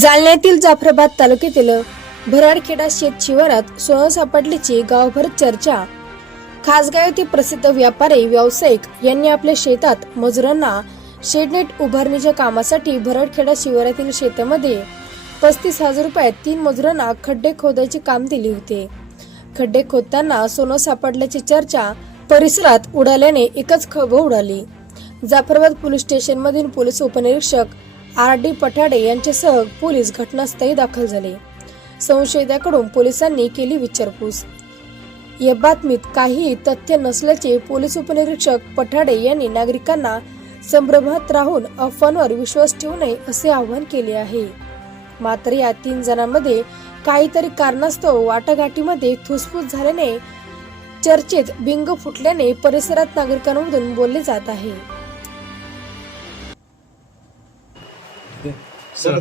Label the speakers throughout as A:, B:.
A: जालन्यातील जाफराबाद तालुक्यातील भराडखेडा शेत शिवारात सोनं सापडल्याची गावभर चर्चा. खासगाव प्रसिद्ध व्यापारी व्यावसायिक यांनी आपल्या शेतात मजुरांना शेडनेट उभारणीच्या कामासाठी भराडखेडा शिवारातील शेतामध्ये पस्तीस हजार रुपयात तीन मजुरांना खड्डे खोदायचे काम दिले होते. खड्डे खोदताना सोनं सापडल्याची चर्चा परिसरात उडाल्याने एकच खळबळ उडाली. जाफराबाद पोलीस स्टेशनमधील पोलीस उपनिरीक्षक आर डी पठाडे यांच्यासह पोलीस घटनास्थळी दाखल झाले. संशयिताकडून पोलिसांनी केली विचारपूस. या बातमीत काही तथ्य नसल्याचे पोलीस उपनिरीक्षक पठाडे यांनी नागरिकांना संभ्रमात राहून अफवांवर विश्वास ठेवू नये असे आवाहन केले आहे. मात्र या तीन जणांमध्ये काहीतरी कारणास्तव वाटाघाटीमध्ये धुसफूस झाल्याने चर्चेत बिंग फुटल्याने परिसरात नागरिकांमधून बोलले जात आहे.
B: सर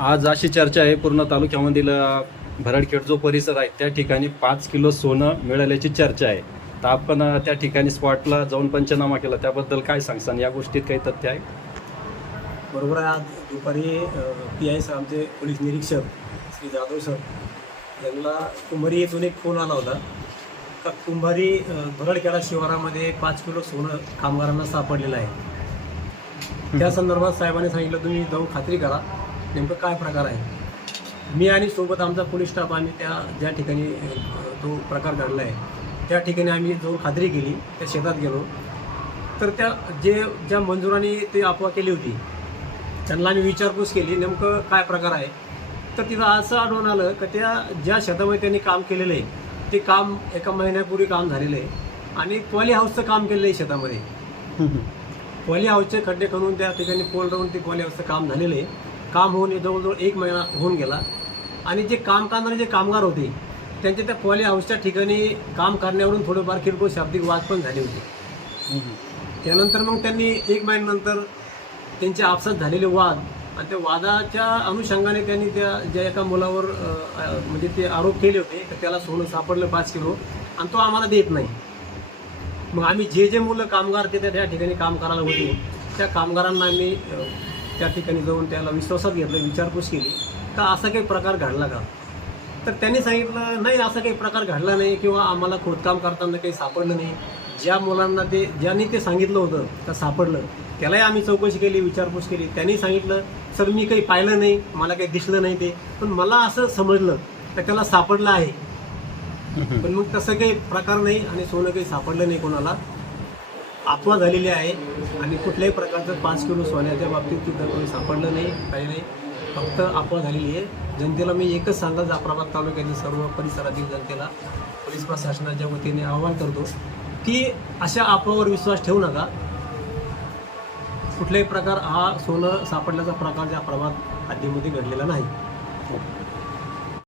B: आज अशी चर्चा आहे पूर्ण तालुक्यामधील भरडखेड भराडखेड जो परिसर आहे त्या ठिकाणी पाच किलो सोनं मिळाल्याची चर्चा आहे. तर आपण त्या ठिकाणी स्पॉटला जाऊन पंचनामा केला. त्याबद्दल काय सांगसान? या गोष्टीत काही तथ्य आहे?
C: बरोबर आहे. आज दुपारी पी आय सर आमचे पोलीस निरीक्षक श्री जाधव सर यांना कुंभारी येथून एक फोन आला होता. का कुंभारी भरडखेडा शिवारामध्ये पाच किलो सोनं कामगारांना सापडलेलं आहे. त्या संदर्भात साहेबांनी सांगितलं तुम्ही जाऊन खात्री करा नेमकं काय प्रकार आहे. मी आणि सोबत आमचा पोलीस स्टाफ आम्ही त्या ज्या ठिकाणी तो प्रकार घडला आहे त्या ठिकाणी आम्ही जाऊन खात्री केली त्या शेतात गेलो. तर त्या जे ज्या मंजुरांनी ते अफवा केली होती त्यांना आम्ही विचारपूस केली नेमकं काय प्रकार आहे? तर तिथं असं आढळून आलं का त्या ज्या शेतामध्ये त्यांनी काम केलेलं आहे ते काम एका महिन्यापूर्वी काम झालेलं आहे आणि पॉली हाऊसचं काम केलेलं आहे शेतामध्ये. पॉली हाऊसचे खड्डे खणून त्या ठिकाणी पोल राहून ते क्वाली हाऊसचं काम झालेलं आहे. काम होऊन जवळजवळ एक महिना होऊन गेला. आणि जे काम करणारे जे कामगार होते त्यांच्या त्या पॉली हाऊसच्या ठिकाणी काम करण्यावरून थोडंफार किरकोळ शाब्दिक वाद पण झाले होते. त्यानंतर मग त्यांनी एक महिन्यानंतर त्यांचे आपसात झालेले वाद आणि त्या वादाच्या अनुषंगाने त्यांनी त्या ज्या एका मुलावर म्हणजे ते आरोप केले होते तर त्याला सोनं सापडलं पाच किलो आणि तो आम्हाला देत नाही. मग आम्ही जे जे मुलं कामगार तिथे त्या ठिकाणी काम करायला होते त्या कामगारांना आम्ही त्या ठिकाणी जाऊन त्याला विश्वासात घेतलं विचारपूस केली. का असा काही प्रकार घडला का? तर त्यांनी सांगितलं नाही असा काही प्रकार घडला नाही किंवा आम्हाला खोदकाम करताना काही सापडलं नाही. ज्या मुलांना ते ज्यांनी ते सांगितलं होतं का सापडलं त्यालाही आम्ही चौकशी केली विचारपूस केली. त्यांनी सांगितलं सर मी काही पाहिलं नाही मला काही दिसलं नाही ते पण मला असं समजलं तर त्याला सापडलं आहे. पण मग तसं काही प्रकार नाही आणि सोनं काही सापडलं नाही कोणाला. अफवा झालेली आहे आणि कुठल्याही प्रकारचं पाच किलो सोन्याच्या बाबतीत तिथं कोणी सापडलं नाही काही नाही. फक्त अफवा झालेली आहे. जनतेला मी एकच सांगा जाफराबाद तालुक्यातील सर्व परिसरातील जनतेला पोलीस प्रशासनाच्या वतीने आवाहन करतो की अशा अफवावर विश्वास ठेवू नका. कुठल्याही प्रकार हा सोनं सापडल्याचा प्रकार जाफराबाद हद्दीमध्ये घडलेला नाही.